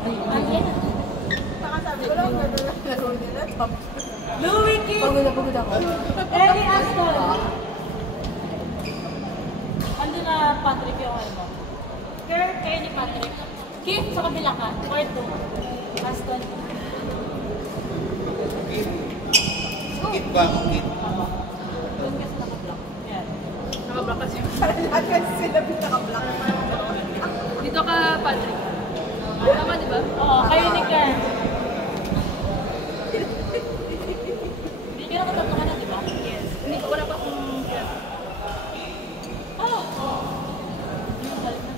Nakasabi ko lang, gano'n lang laro nila. Louie Kid! Pagod ako. Ellie Aston! Ando na Patrick yung ano mo? Kayo ni Patrick. Kid, sa kabila ka. Or 2. Aston. Kit ba? Kit. Doon kasi naka-block. Yan. Naka-block kasi. Lahat kasi sila naka-block. Dito ka, Patrick. Tama, di ba? Oo, kayo ni Kern. Hindi ka nakatatlo ka na, di ba? Yes. Hindi ko wala pa akong... Oh! Yung balik na.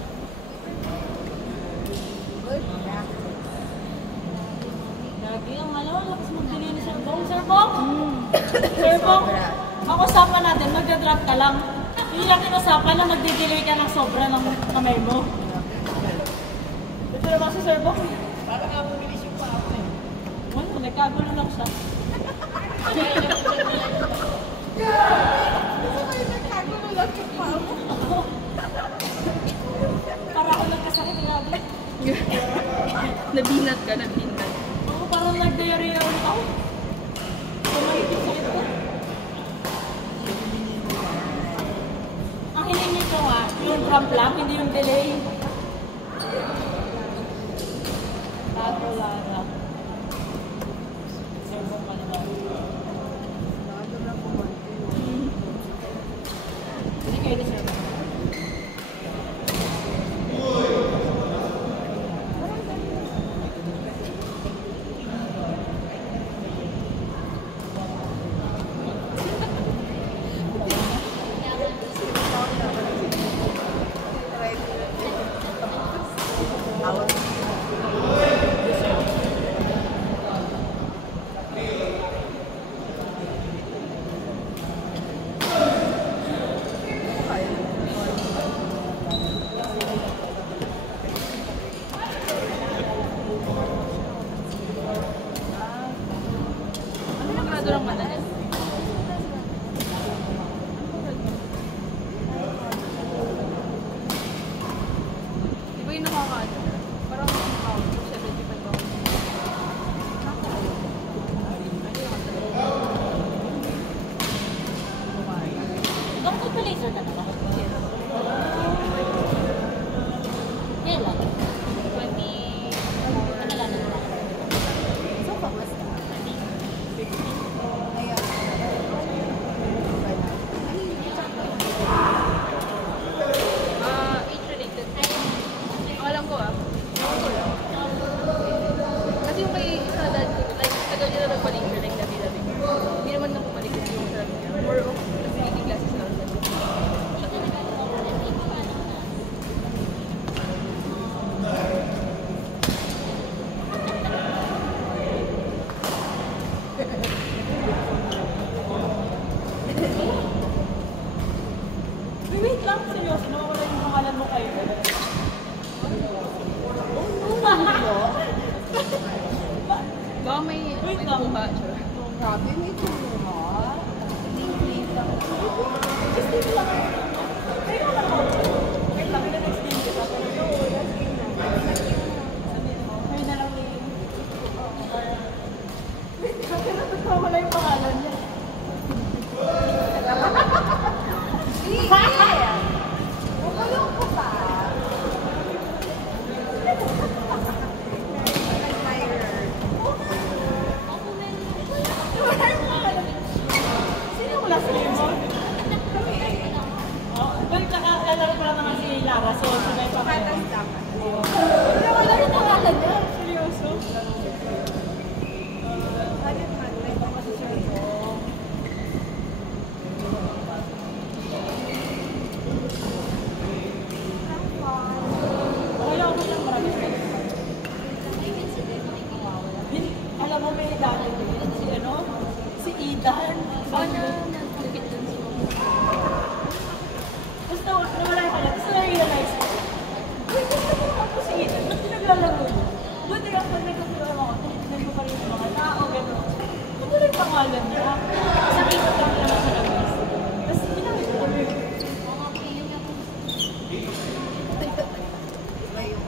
Lagi ang ano, lakas magdili ni Sir Bong. Sir Bong? Sir Bong, ang usapan natin, magdadrop ka lang. Yung lang inusapan na magdidelay ka ng sobra ng kamay mo. Ito naman si Sir Bong. Parang nga bumilis yung paa ko eh. Ano, nagkagulo lang siya. Nagkagulo lang yung paa mo. Para ako nagkasakit grabe. Nabinat ka, nabinat. Oo, parang nag-diarrhea ulit ako. Sakit ko. Ang hiningi ko nga, yung drop lang, hindi yung delay. Bago Lara. Sir Bong Maliban. Hindi kayo ni Sir Bong. Ano yung grado lang madalas? Di ba yung nakakaano? Parang 75 ako. Doktor pa laser ka na ba? Yes. Kailan? 20... Ano lang na? So, kamusta? Ngayon. Age-related. Ang alam ko kasi yung kay isa dad ko, like, tagal nila nagpa-laser, like, dati-dati. Hindi naman na pumalik yung sabi niya. More of reading classes na. Wait lang, seryoso. Nawawala yung pangalan mo kayo. Baka may kuha siya. Grabe, may tumuha. Link lang. Wait lang, in-explain ko sa akin. May na lang yung... Wait, kasi natutawala yung pangalan niya. Makulong ko pa. Sino mo last name mo? Well, nakakalala ko lang naman si Lara, so sabay pa kayo. Patas dapat. Hindi ako alam yung pangalan niya. Seryoso. Halit man, may Ito kasi Sir Bong. Kaya ako siyang maraming alam mo, may dati din si ano? Si Idan. Sana nag-fit dun sa Basta nawala yung kanya. Tapos na-realize ko. Wait, ako si Idan. Ba't naglalaro niya? Buti ako pag nagkakulong ako, tinitignan ko pa rin yung mga tao, gano'n. Ano lang yung pangalan niya? Sa Facebook lang naman sa labas. Tapos ginamit ko. may yung...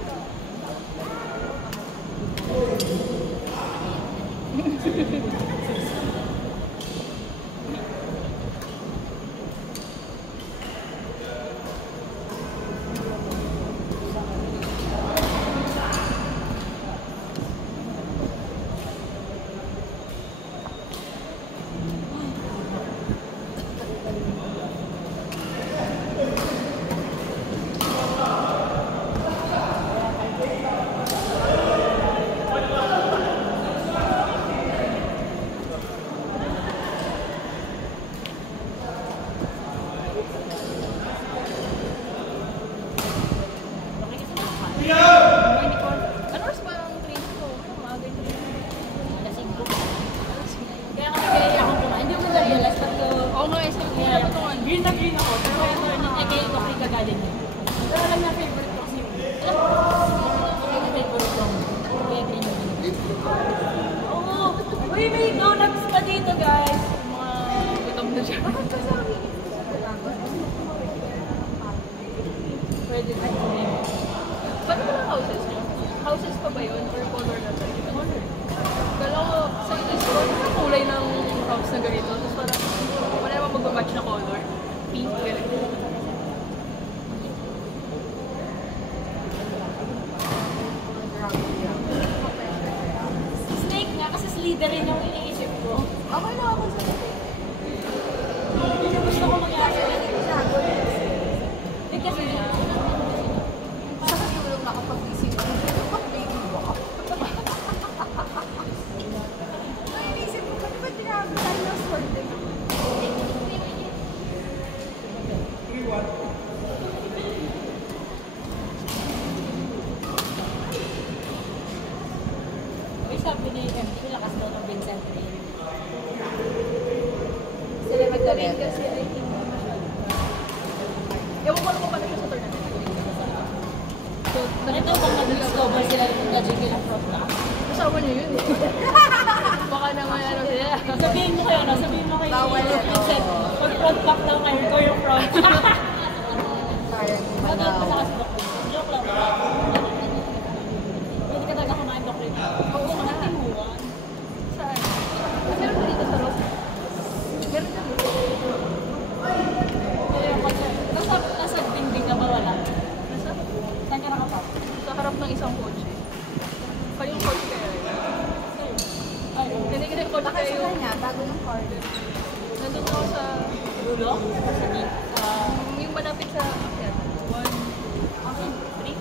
Ano oras ba ang train ko? Maaga yung train ko. Lasing ko. Kaya kaya akong kumain. Hindi mo na-realize na to. Oo nga, isa ko Kaya na ito. green na green ako. Pero kaya ko rin kay Coffee kagaling niya. Pero alam niya favorite ko kasi. Alam ko. Kaya favorite ko. Kaya green na green. Oo. Uy, may donuts pa dito guys. Mga gutom na siya. Pwede na green. Paano ba ang houses niyo? Houses pa ba yun? Or color na tayo? Color. Kala ko sa Discord, ang kulay ng house na ganito. Tapos parang wala naman mag-match na color. Pink, ganito. Snake nga kasi Slytherin yung iniisip ko. Okay na ako sa Yun yung gusto ko mangyari. Eh kasi Sa kasi walang nakapag-isip ko. Baby ba? Ay, inisip ko, ba't ba tinabi dinosaur din? may sabi ni MP, lakas daw ng Vincent Ray. Sila magdalhin Kasi I think ewan ko naman pala siya sa tournament. So, Ito bang nag-discover sila ng JK ng front na? kasama niyo yun eh. Baka naman ano sila. Sabihin mo kayo, no? Sabihin mo kayo Bawal ni yun, no? Vincent, pag front back daw ngayon ko yung front. Kaya ko ba Manood pa daw? sa kasi Doctor. Joke lang. Pwede ka talaga kumain Doctor. Oo, mga timuan. Saan? Kasi ano dito sa Rosa? Meron na dito. Kaya kasi, nasa dingding ka ba wala? Nasa? Saan ka nakapap? Sa harap ng isang kotse. Kayong kotse kaya yun. Ay, Hindi kita yung kotse Baka kaya sa yun. kanya, bago ng card. Nandun ako sa... Rulo? Sa deep? Yung malapit sa akyat. 1, 3,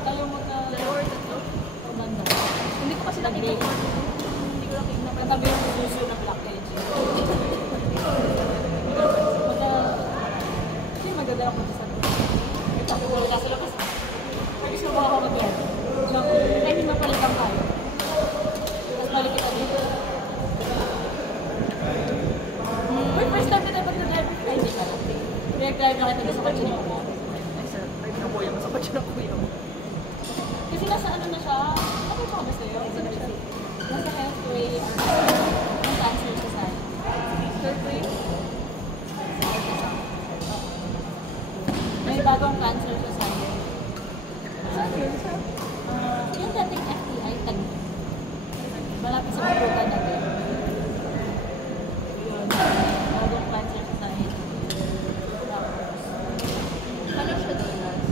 Tayo magka... dalawa or tatlo. Banda. Hindi ko kasi nakita yung kotse. Hindi ko nakita. Katabi yung suso ng black edge. Kasi magdadala ko sa ito ako wala sa labas. Ay, gusto mo ako mag-yan. Ay, hindi mapalitan tayo. Tapos balik kita dito. Uy, first time na dapat na-drive. Ay, hindi ka lang. Direct-drive na kita sa kotse ni Momo. Ay, sir. Ay, nakuya mo sa kotse ng kuya mo. Kasi nasa ano na siya. Ano pa ba sa'yo? Saan na siya? Nasa halfway. Ang cancer society. Third grade? May bagong cancer society. Saan yun? Saan? Yung dating FTI, tag malapit sa mabutan natin. Yun. Bagong cancer society. Tapos, Ano siya doon last?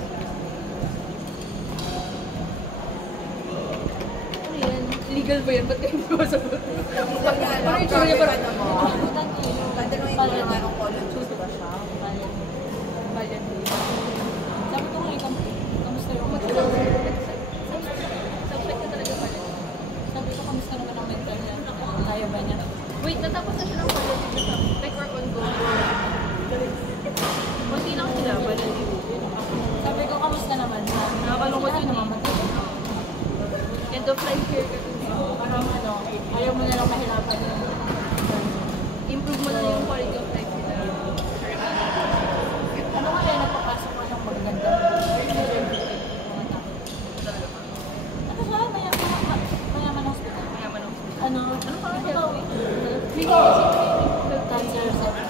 Ano yan? Legal ba yan? Ba't kayo hindi masagot? Ano yung tsura niya parang... Tatanungin ko lang anong college ba siya? Valiant. Sabi ko nga, kamusta yung Subject na talaga pala. Sabi ko, kamusta naman ang mental niya? Kaya ba niya? Wait, natapos na siya ng Valiant sa like or ongoing. Kunti lang sila, Valiant. Sabi ko, kamusta naman siya? Nakakalungkot Sila yun eh. namamatay. End of life here ka dun. Parang ano, ayaw mo na lang mahirapan yung Improve mo na yung quality of life nila. ano kaya nagpapasok ka ng magaganda? Ano siya? Mayaman hospital. Mayaman ako. Ano? Ano pa nga Ano cancer center.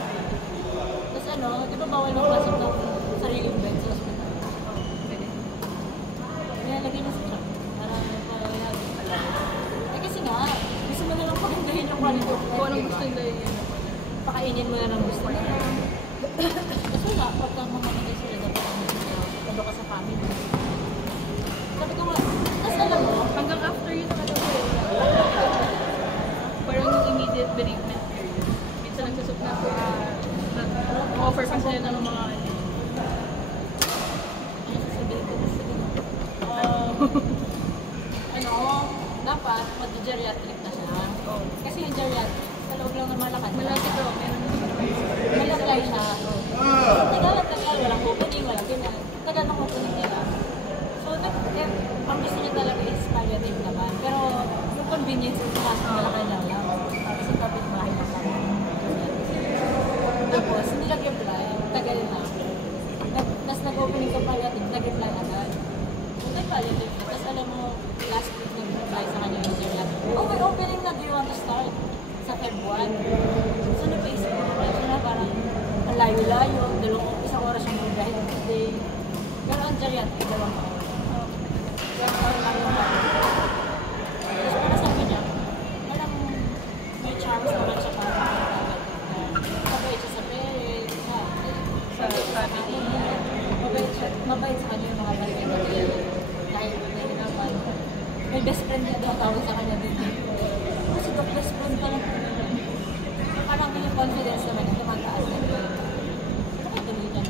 Tapos ano, di ba bawal magpasok ng sariling bed sa hospital? Kaya lagay na sa truck. Para pala. Eh kasi nga, gusto mo na lang pagandahin yung ng quality of Kung anong life, gusto diba? nila yun. Pakainin mo na ng gusto nila. Kasi wala, pagka mamamagay sila dapat ano ka sa family. Sabi ko nga, tapos alam mo, Hanggang after yun ang alam ko eh. Parang yung immediate bereavement period. Minsan nagsusok na offer pa sila ng mga ano. ano sasabihin ko, ano, dapat mag-geriatric na siya. Kasi yung geriatric, sa loob lang ng malakad. Malapit to, meron Malakay siya. Tagal, walang opening, walang ganyan. Tagal ng opening nila. So, ang gusto niya talaga is palliative naman. Pero, yung convenience is malakay lang lang. Kasi kapit bahay lang lang. Tapos, hindi nag-reply, tagal na. Tapos nag-opening ka palliative, nag-reply agad. So, nag-palliative siya. Tapos alam mo, last week nag-reply sa kanya yung geriatric. Oh, may opening na, do you want to start? Sa Feb 1. So, napaisip ko na parang ang layo-layo, isang oras yung mag-drive every day. Pero ang geriatric, 2 oras. Isang oras lang yung bahay. Tapos para sabi niya, parang may charms naman siya para mabait siya sa parents, sa family. mabait sa kanya yung mga barkada niya. Kahit nahihirapan. May best friend niya daw tawag sa kanya din. Kasi daw best friend pa lang. Parang yung confidence naman niya, tumataas na rin. Ano kayo tuloy niya?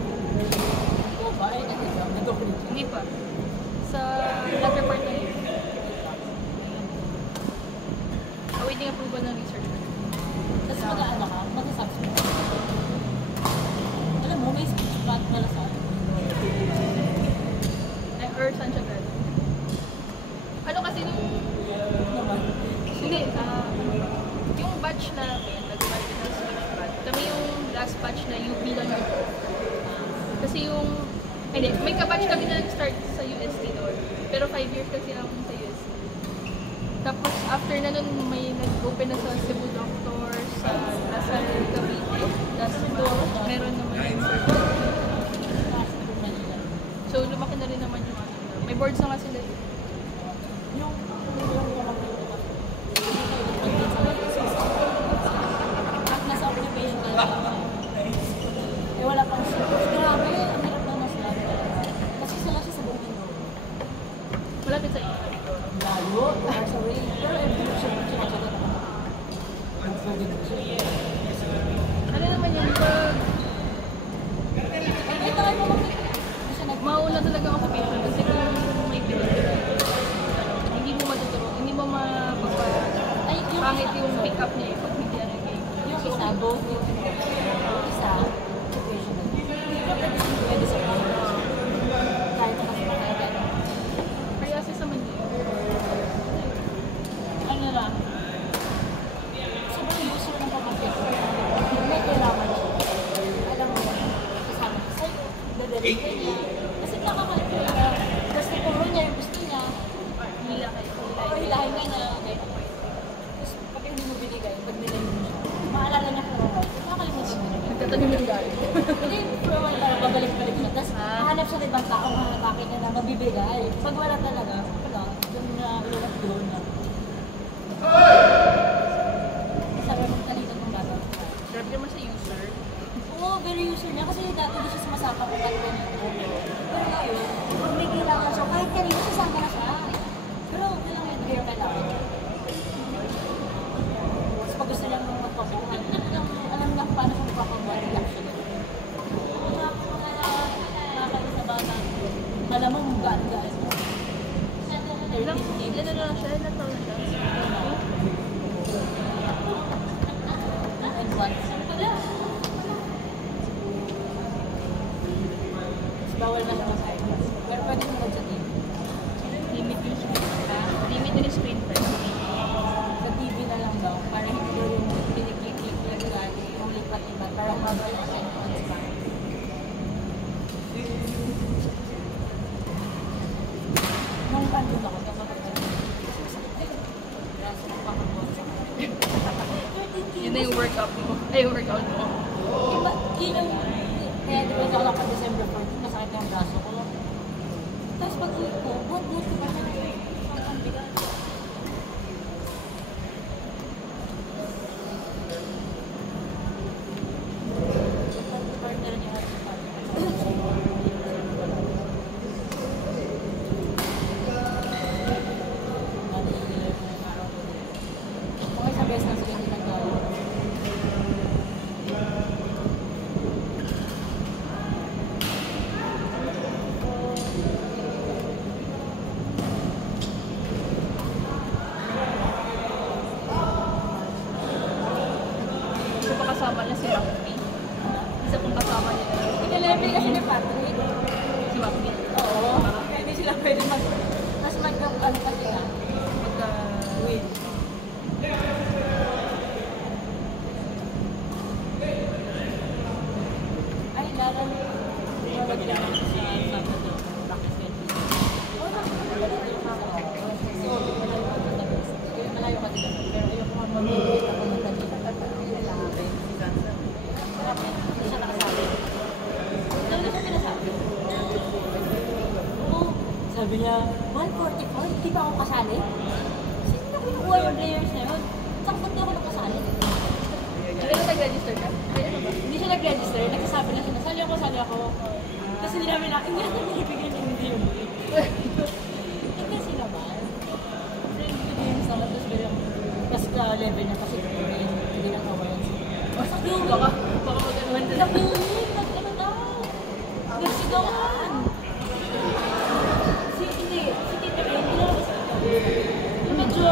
Ikaw ba? Ay, nag-opening siya. Hindi pa. Sa latter part na yun. Awaiting approval ng research. Tapos mag-ano ka, mag-subscribe. Alam mo, may speech path pala sa akin. Or saan siya galing? Ano kasi nung... Naman. Hindi, yung batch namin, nag-batch ng speech pad. Kami yung last batch na UP lang yun. Kasi yung... Hindi, may kabatch kami na nag-start sa UST doon. Pero 5 years kasi ako sa UST. Tapos after na nun, may nag-open na sa Cebu Doctor, sa Lasal, Cavite. Tapos meron naman yung so lumaki na rin naman yung ano. May boards na nga sila yun. Yung nasa occupation ka lang. Eh wala pang support. Grabe, ang hirap na mas lahat. Kasi sila siya sa buong mundo. Malapit sa iyo. Layo, hours away. Pero every week siya sinasada naman. Ang folded ko siya. Ano naman yung pag Ay, tayo mo mag- siya mauna talaga ang occupation kasi kung may pinag hindi mo matuturo, hindi mo Ay, yung pangit isa. yung pick up niya pag hindi ano yung game. Yung isa, both yung isa, occupational. Hindi ka pwede sa pangit. Kahit na kasi makakagano. Kaya sa Manila. Ano lang, sobrang user ng pamangkin ko. May kailangan siya. Alam mo ba, kasama ko sa'yo, dadalhin ka niya. Kasi nakakalit ka. Tapos naturo niya yung gusto niya. Hila kayo. O hilahin ka niya. Okay. Tapos pag hindi mo binigay, pag nilay mo siya, maalala niya for a while. Nakakalimutan mo naman. Nagtatanim yung galit. Hindi, for a while, parang babalik-balik siya. Tapos hahanap siya ng ibang tao, mahanapin niya na mabibigay. Pag wala talaga, wala, doon na ilalap doon na. Sabi mo, talito ng bata. Grabe naman sa user. Oo, very user niya. Kasi dati di siya sumasapa ko kahit ganito. Pero ngayon, pag may kailangan siya, kahit kanina sasama na siya. Pero kailangan yun, kaya kailangan niya. Tapos pag gusto niya magpapagawa, alam lang paano siya magpapagawa, reaction niya. Nakakali sa bata. Alam mo, gaan-gaan. Ilang, ano na lang siya? Ilang taon na siya? And once. Bawal na siya mag-iPad. Pero pwede mo sa TV. Limit yung screen time. Limit yung screen time. Sa TV na lang daw. Para hindi daw yung piniklik-klik lagi. Yung lipat-lipat. Para habang yung cellphone pa. Nung pandun ako, Yun na yung workout mo. Ay, yung workout mo. Iba, yun yung Kaya di ba ako lang December 14, masakit yung braso ko. Tapos pag-uwi ko, buhat-buhat ko pa siya. Ang bigat. Partner niya at mga isang beses na sila hindi nagkawa. Isa pa kasama niya si Rocky. Isa pong kasama niya. Pinalevel kasi ni Patrick. Si Rocky. Oo. Kaya hindi sila pwede mas mag-ano pa sila. Win. Ay, Lara. Wala ka lang sa Sabado. Practice ka dito. Malayo ka dito. Pero ayoko nga mag-uwi ako ng tabi. Hindi siya nakasabi. Ano siya pinasabi? Oo. Sabi niya, 144, di ba ako kasali? Sino na kinukuha yung players na yun? Sakot na ako nakasali. Pero nag-register ka? Ay, ano ba? Hindi siya nag-register, nagsasabi na siya, sali ako. Tapos hindi namin na, hindi natin binibigyan ng hindi yung break. Eh kasi naman, friend ko din sa tapos bilang, mas ka-level na kasi hindi na kawalan siya. Masak yun! Baka mag-ano Masak yun! Nag-ano daw! Nagsigawan! Si Tita Ray, hindi naman kasi medyo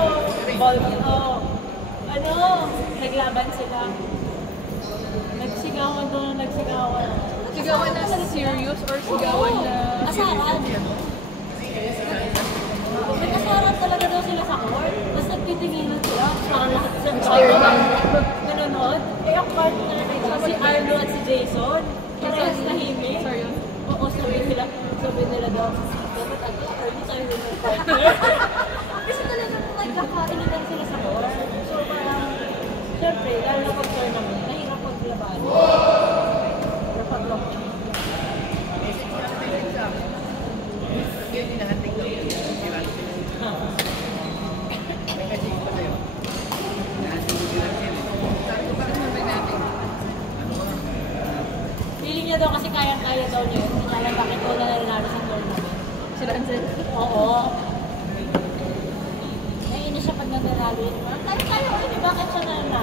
naglaban sila. Nagsigawan doon, nagsigawan. Sigawan na serious or sigawan na... Asaran. Nag-asaran talaga daw sila sa court. Tapos nagtitinginan sila. Parang lahat sila nanonood. Eh, ang partner nila, si Arlo at si Jason. Parehas tahimik. Sorry. Oo, sabi nila daw. Dapat Arlo sa'yo yung partner. Kasi talaga nagkakainitan sila sa court. So parang, syempre, lalo na pag-tournament, nahirap paglaban. Pag-lock. Kaya hinahanting daw yun. Sila. May kasi pa sa'yo. Hinahanting mo sila yun. Sabi ko, bakit naman natin? Feeling niya daw kasi kayang-kaya daw niya yun. Kaya lang bakit ko na nanalo sa tournament. Sila Ansel. Oo. Naiinis siya pag nanalo yun. Kaya ko rin, bakit siya nanalo?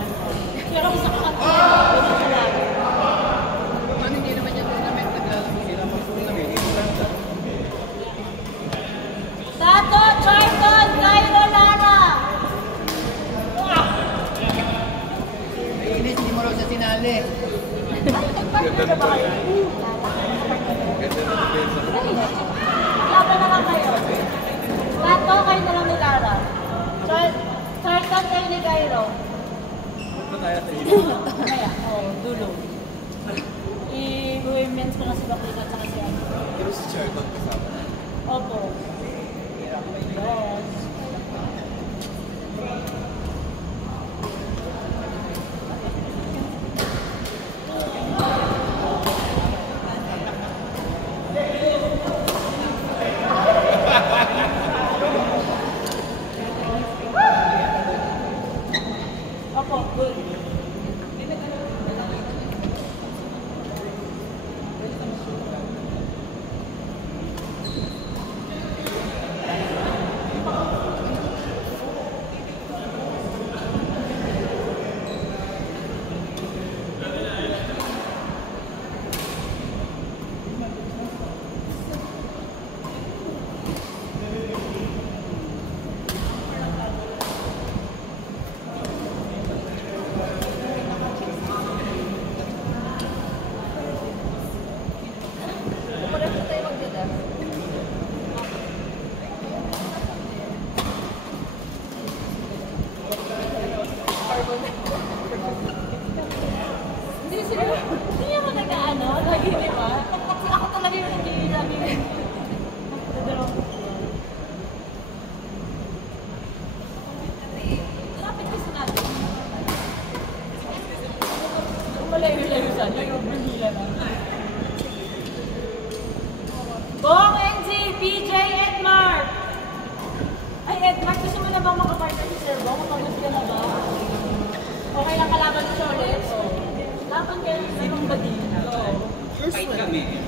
Pero isa ka kang kaya siya lalo. Paano hindi naman yung tournament? Naglalaro sila. Mas tournament. Hindi lang sa... Tato, Triton, Cairo, Lara! Naiinis, hindi mo raw siya sinali. Ganda na ba kayo? Laban na lang kayo. Tato, kayo na lang ni Lara. Triton, kayo ni Cairo. Kaya, dulo. I-women's ko na si Baklita at saka si Ano. Pero si Charlotte kasama. Opo. Yes. Opo, good. Pareho na tayo magdala. Hindi ako nag-ano, lagi di ba? Kasi ako talaga yung nag-iilagi. Lapit kasi natin. Malayo-layo sana, yung bumila na. PJ Edmark! Ay, Edmark, gusto mo na bang makapartner si Sir Bo? Mapagod ka na ba? Okay lang kalaban siya ulit? Laban kayo sa ibang bading. Fight kami.